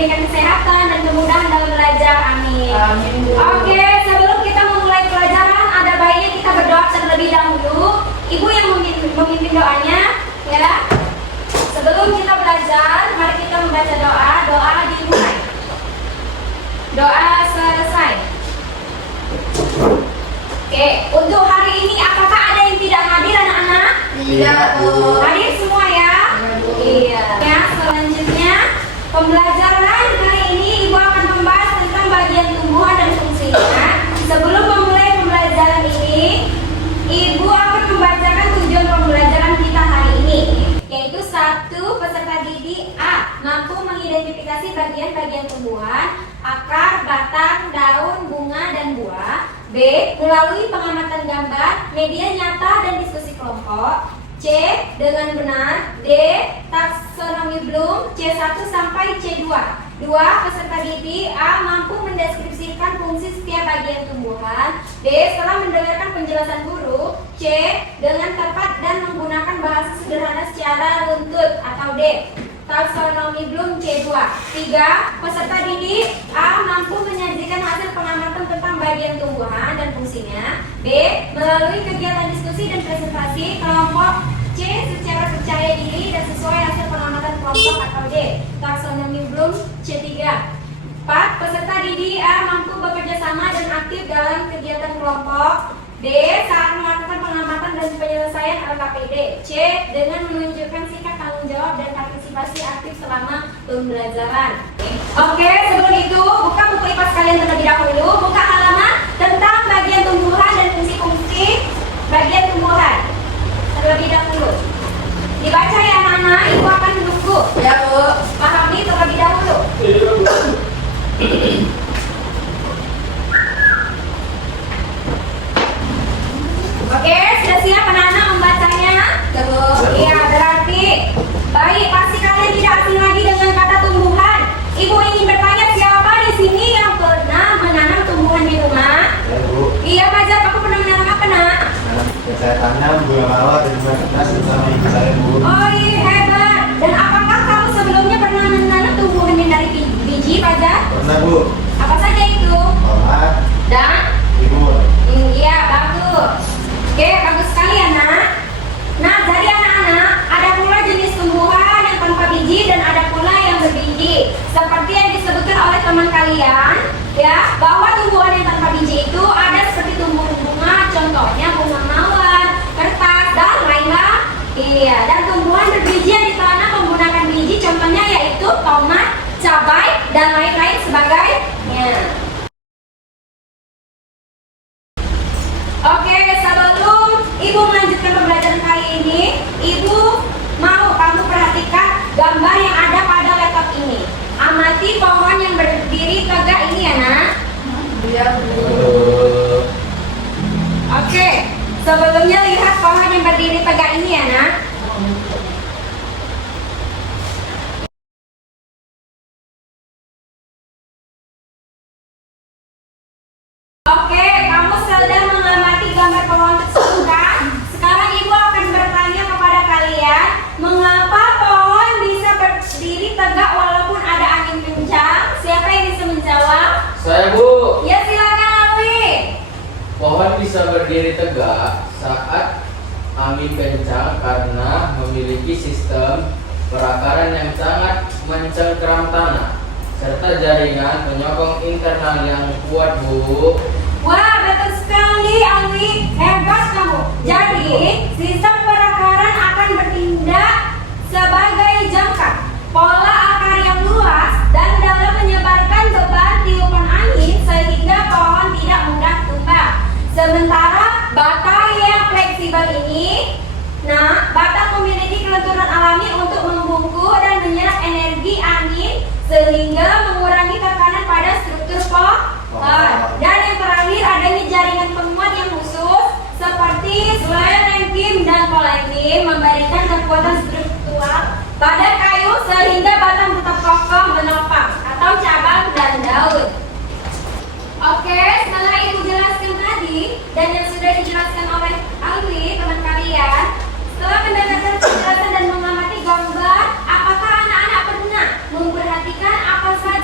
diberikan kesehatan dan kemudahan dalam belajar. Amin. Amin, Bu. Oke, sebelum kita memulai pelajaran, ada baiknya kita berdoa terlebih dahulu. Ibu yang memimpin doanya, ya. Sebelum kita belajar, mari kita membaca doa. Doa dimulai. Doa selesai. Oke, untuk hari ini apakah ada yang tidak hadir anak-anak? Tidak, Bu. Hadir semua ya? Iya. Ya, selanjutnya pembelajaran hari ini Ibu akan membahas tentang bagian tumbuhan dan fungsinya. Sebelum memulai pembelajaran ini, Ibu akan membacakan tujuan pembelajaran kita hari ini, yaitu 1. Peserta didik A mampu mengidentifikasi bagian-bagian tumbuhan, akar, batang, daun, bunga, dan buah. B. Melalui pengamatan gambar, media nyata, dan diskusi kelompok. C. Dengan benar. D. Taksonomi Bloom C1 sampai C2. 2. Peserta didik A mampu mendeskripsikan fungsi setiap bagian tumbuhan. D. Setelah mendengarkan penjelasan guru. C. Dengan tepat dan menggunakan bahasa sederhana secara runtut. Atau D. Taksonomi Bloom C2. 3. Peserta didik A mampu menyajikan hasil pengamatan tentang bagian tumbuhan dan fungsinya. B. Melalui kegiatan diskusi dan presentasi kelompok. C. Secara percaya diri dan sesuai hasil pengamatan kelompok. Atau D. Taksonomi Bloom C3. 4. Peserta didik A mampu bekerja sama dan aktif dalam kegiatan kelompok. D. Saat melakukan pengamatan dan penyelesaian LKPD. C. Dengan menunjukkan sikap tanggung jawab dan partisipasi aktif selama pembelajaran. Oke, sebelum itu buka buku IPAS kalian terlebih dahulu. Buka halaman tentang bagian tumbuhan dan fungsi-fungsi bagian tumbuhan terlebih dahulu. Dibaca ya anak-anak, Ibu akan menunggu. Ya, Bu. Pahami terlebih dahulu. Oke, sudah siap anak-anak membacanya? Ya, Bu. Iya, berarti baik, pasti kalian tidak asing lagi dengan kata tumbuhan. Ibu ingin bertanya, siapa di sini yang pernah menanam tumbuhan di rumah? Ya, Bu. Iya, Fajar, kamu pernah menanam apa, nak? Saya tanam bunga mawar dan bunga nanas bersama ibu saya, Bu. Oh iya, hebat. Dan apakah kamu sebelumnya pernah menanam tumbuhan yang dari biji, Fajar? Pernah, Bu. Apa saja itu? Tomat, Dan? timun. Iya, bagus. Oke, bagus sekali ya, nak. Nah, jadi anak-anak, ada pula jenis tumbuhan yang tanpa biji dan ada pula yang berbiji. Seperti yang disebutkan oleh teman kalian, ya, bahwa tumbuhan yang tanpa biji itu ada seperti tumbuhan bunga, contohnya bunga mawar, kertas, dan lain-lain. Iya, dan tumbuhan berbiji yang ditanam menggunakan biji, contohnya yaitu tomat, cabai, dan lain-lain sebagainya. Oke, sebelum Ibu melanjutkan pembelajaran kali ini, Ibu mau kamu perhatikan gambar yang ada pada laptop ini. Amati pohon yang berdiri tegak ini ya, nak. Ya, Bu. Oke, sebelumnya lihat pohon yang berdiri tegak ini ya, nak. Oke, kamu sedang mengamati gambar pohon tersebut kan? Sekarang Ibu akan bertanya kepada kalian, mengapa pohon bisa berdiri tegak walaupun ada angin kencang? Siapa yang bisa menjawab? Saya, Bu. Ya, silakan Alwi. Pohon bisa berdiri tegak saat angin kencang karena memiliki sistem perakaran yang sangat mencengkeram tanah serta jaringan penyokong internal yang kuat, Bu. Wah, betul sekali Alwi. Hebat kamu. Jadi, sistem perakaran akan bertindak sebagai jangkar. Pola akar yang luas dan dalam menyebarkan beban tiupan angin sehingga pohon tidak mudah tumbang. Sementara batang yang fleksibel ini, nah, batang memiliki kelenturan alami untuk membungkuk dan menyerap energi angin sehingga mengurangi tekanan pada struktur pohon. Dan yang terakhir adanya jaringan penguat yang khusus seperti Sleurenkim dan Polenkim memberikan kekuatan struktural pada kayu sehingga batang tetap kokoh menopang atau cabang dan daun. Oke, setelah Ibu jelaskan tadi dan yang sudah dijelaskan oleh Alwi teman kalian, setelah mendengarkan penjelasan dan mengamati gambar, apakah anak-anak pernah memperhatikan apa saja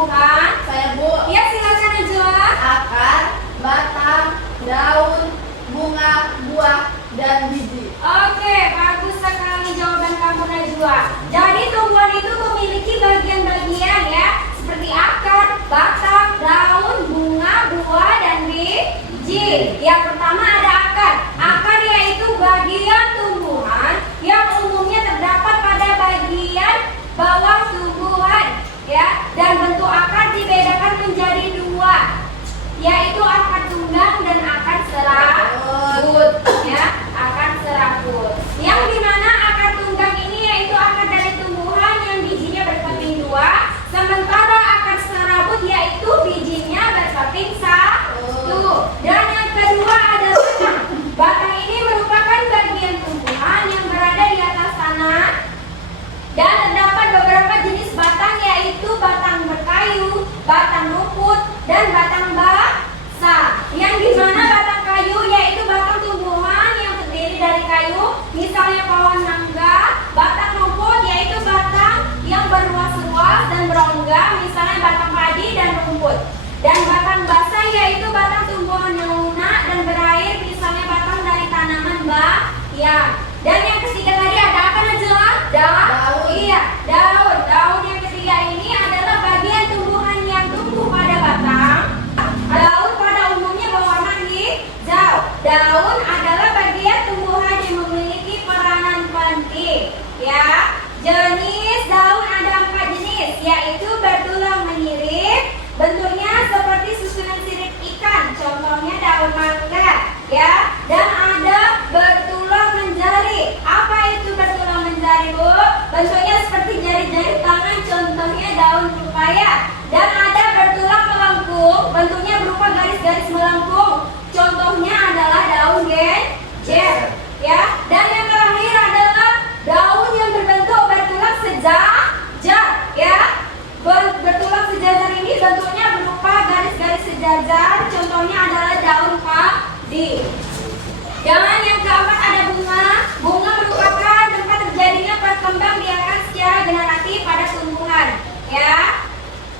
tumbuhan? Saya Bu. Ya, silakan Najwa. Akar, batang, daun, bunga, buah, dan biji. Oke, bagus sekali jawaban kamu Najwa. Jadi tumbuhan itu memiliki bagian-bagian ya, seperti akar, batang, daun, bunga, buah, dan biji. Yang pertama ada akar. Akar yaitu bagian tumbuhan yang umumnya terdapat pada bagian bawah tumbuhan ya, dan bentuk akar dibedakan menjadi dua, yaitu akar tunggang dan akar serabut ya, akar serabut. Yang dimana akar tunggang ini yaitu akar dari tumbuhan yang bijinya berkeping dua, sementara akar serabut yaitu bijinya berkeping satu. Dan yang kedua adalah batang. Batang ini merupakan bagian tumbuhan yang berada di atas tanah, dan terdapat beberapa jenis batang yaitu batang berkayu, batang rumput, dan batang basah. Yang dimana batang kayu yaitu batang tumbuhan yang terdiri dari kayu, misalnya pohon mangga. Batang rumput yaitu batang yang berruas-ruas dan berongga, misalnya batang padi dan rumput. Dan batang basah yaitu batang tumbuhan yang lunak dan berair, misalnya batang dari tanaman bayam. Dan yang ketiga tadi ada apa Najwa? Daun. Iya, daun. Daun yang ketiga ini adalah bagian tumbuhan yang tumbuh pada batang. Daun pada umumnya berwarna hijau. Daun adalah bagian tumbuhan yang memiliki peranan penting. Ya, jenis daun ada 4 jenis, yaitu bertulang menyirip, bentuknya seperti susunan sirip ikan, contohnya daun mangga. Ya, dan ada bertulang menjari. Apa itu bertulang menjari, Bu? Bentuknya seperti jari-jari tangan, contohnya daun pepaya. Dan ada bertulang melengkung, bentuknya berupa garis-garis melengkung, contohnya adalah daun genjer. Ya, dan yang terakhir adalah daun yang berbentuk bertulang sejajar. Ya, bertulang sejajar ini bentuknya berupa garis-garis sejajar, contohnya adalah daun padi. Dan yang keempat ada bunga. Bunga merupakan tempat terjadinya perkembangbiakan secara generatif pada tumbuhan. Ya,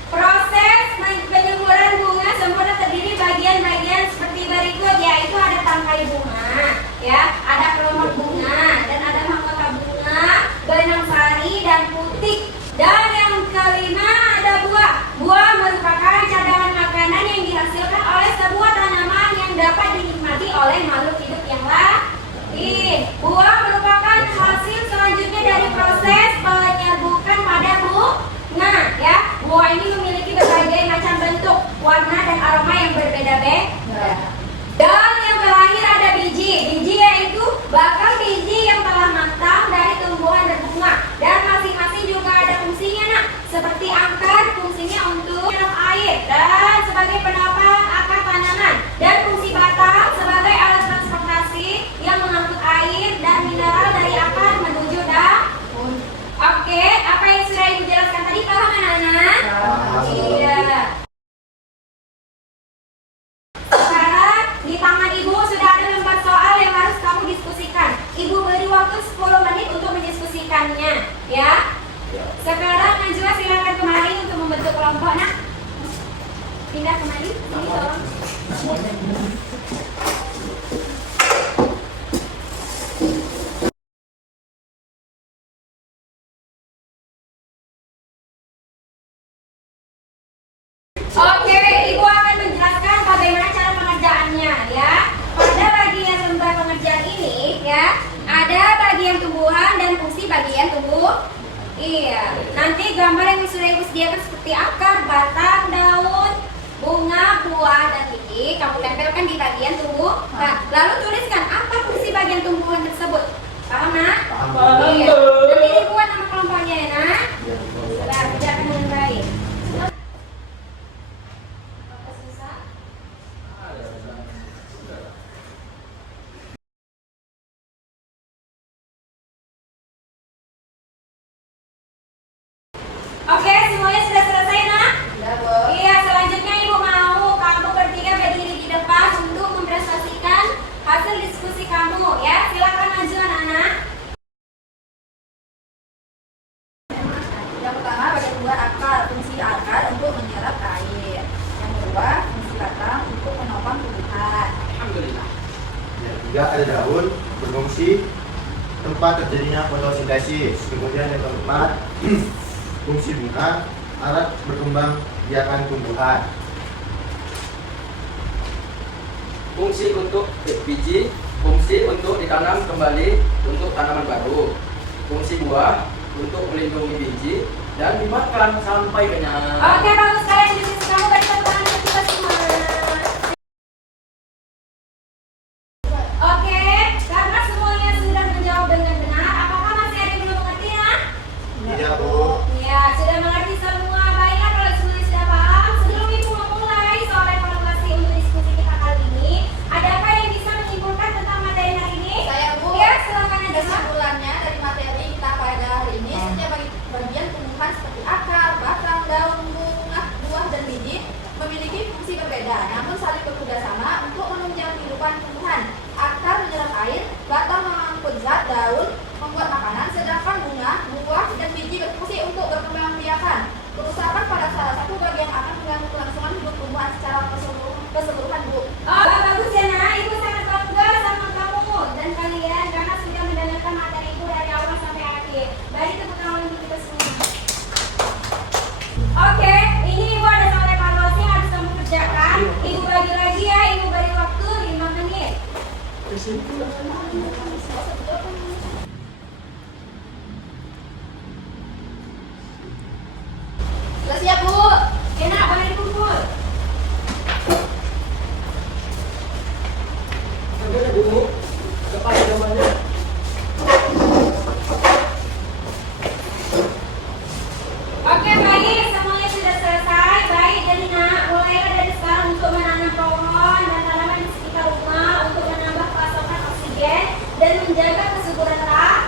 proses penyemburan bunga sempurna terdiri bagian-bagian seperti berikut, yaitu ada tangkai bunga, ya, ada kelompok bunga, dan ada mahkota bunga, benang sari, dan putik. Dan yang kelima ada buah. Buah merupakan cadangan makanan yang dihasilkan oleh sebuah tanaman yang dapat dinikmati oleh makhluk hidup yang lain. Buah merupakan hasil selanjutnya dari proses penyerbukan pada bunga. Ya, buah ini memiliki berbagai macam bentuk, warna, dan aroma yang berbeda-beda. Dan yang terakhir ada biji. Biji yaitu bakal biji yang telah matang dari tumbuhan berbunga. Dan masing-masing juga ada fungsinya, nak. Seperti akar, fungsinya untuk menyerap air dan sebagai penopang akar tanaman. Dan fungsi batang sebagai alat transportasi yang mengangkut air dan mineral dari akar menuju daun. Oke, apa yang sudah Ibu jelaskan tadi paham anak-anak? Iya. Sekarang di tangan Ibu sudah ada lembar soal yang harus kamu diskusikan. Ibu beri waktu 10 menit untuk mendiskusikannya, ya. Sekarang Najwa silakan kemari untuk membentuk kelompok, nak. Pindah kemari, sini tolong. Oke, Ibu akan menjelaskan bagaimana cara pengerjaannya, ya. Pada bagian lembar pengerjaan ini, ya, ada bagian tumbuhan dan fungsi bagian tumbuh. Iya, nanti gambar yang sudah Ibu sediakan seperti akar, batang, daun, bunga, buah, dan biji kamu tempelkan di bagian tumbuhan. Lalu tuliskan apa fungsi bagian tumbuhan tersebut. Paham, nak? Paham. Iya. Nanti dibuat nama kelompoknya, ya, nak. Sudah, kerjakan dengan baik. Apa susah? Oke, semuanya sudah selesai, nak? Ya, Bu. Iya, selanjutnya Ibu mau kamu bertiga berdiri di depan untuk mempresentasikan hasil diskusi kamu, ya. Silakan maju, anak-anak. Yang pertama bagian luar akar. Fungsi akar untuk menyerap air. Yang kedua, fungsi batang untuk menopang tumbuhan. Alhamdulillah. Yang ketiga ada daun berfungsi tempat terjadinya fotosintesis. Kemudian yang keempat fungsi bunga alat berkembang biakan tumbuhan. Fungsi untuk biji, fungsi untuk ditanam kembali untuk tanaman baru. Fungsi buah untuk melindungi biji dan dimakan sampai kenyang. Oke, bagus sekali. Di sisi kamu beri tepuk tangan untuk kita semua. Oke, karena semuanya sudah menjawab dengan benar, apakah masih ada yang belum mengerti ya? Tidak, Bu. Ya, sudah mengerti semua. Baiklah, kalau semuanya sudah paham, sebelum Ibu memulai soal evaluasi untuk diskusi kita kali ini, adakah yang bisa menyimpulkan tentang materi hari ini? Saya, Bu. Ya, silakan aja. Kesimpulannya dari materi kita pada hari ini, setiap bagian tumbuhan seperti akar, batang, daun, bunga, buah, dan biji memiliki fungsi berbeda, namun saling bekerja sama untuk menunjang kehidupan tumbuhan. Akar menyerap air, batang mengangkut zat, daun membuat makanan, sedangkan bunga, buah, dan biji berfungsi untuk berkembang biakan. Kerusakan pada salah satu bagian akan mengganggu kelangsungan hidup tumbuhan secara keseluruhan, Bu. Oh, bagus ya, Nak. Ibu sangat bangga sama kamu dan kalian karena sudah mendengarkan materi Ibu dari awal sampai akhir. Beri tepuk tangan untuk kita semua. Oke, ini Ibu ada soal evaluasi yang harus kamu kerjakan. Ibu bagi lagi ya, Ibu beri waktu 5 menit. Sudah siap, Bu? Oke, Nak, boleh dikumpul. Oke, baik, semuanya sudah selesai. Baik, jadi Nak, mulailah dari sekarang untuk menanam pohon dan tanaman di sekitar rumah untuk menambah pasokan oksigen dan menjaga kesuburan tanah.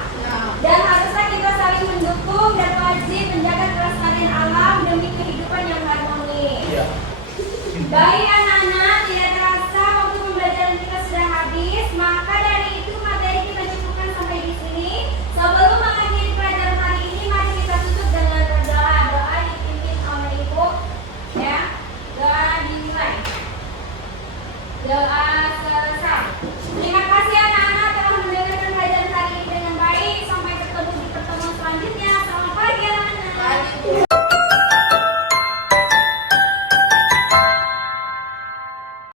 Dan haruslah kita saling mendukung dan wajib menjaga kelestarian alam demi kehidupan yang harmoni. Iya. Baik anak-anak, tidak terasa waktu pembelajaran kita sudah habis. Maka dari itu materi kita cukupkan sampai di sini. Sebelum mengakhiri pelajaran hari ini, mari kita tutup dengan berdoa. Doa dipimpin oleh Ibu. Ya, doa dimulai. Doa